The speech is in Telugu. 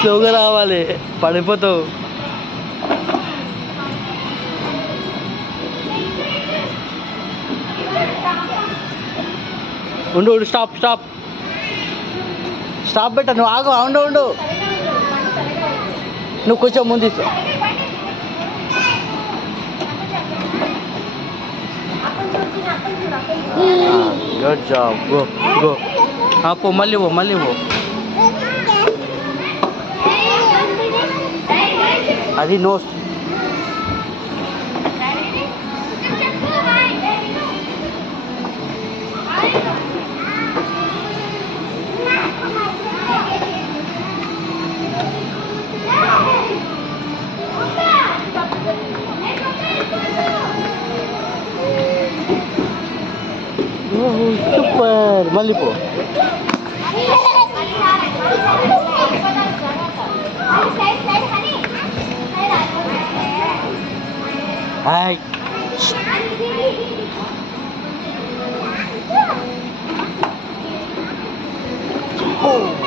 స్లోగా రావాలి, పడిపోతావు. ఉండు ఉండు, స్టాప్ స్టాప్ స్టాప్ పెట్ట. నువ్వు ఆగు, ఉండు ఉండు. నువ్వు కొంచెం ముందు తీసుకో. Good job. Go go. పో, మళ్ళీ పో, మళ్ళీ పో. అది నోస్. సూపర్. మళ్ళీ పో. హాయ్. Oh.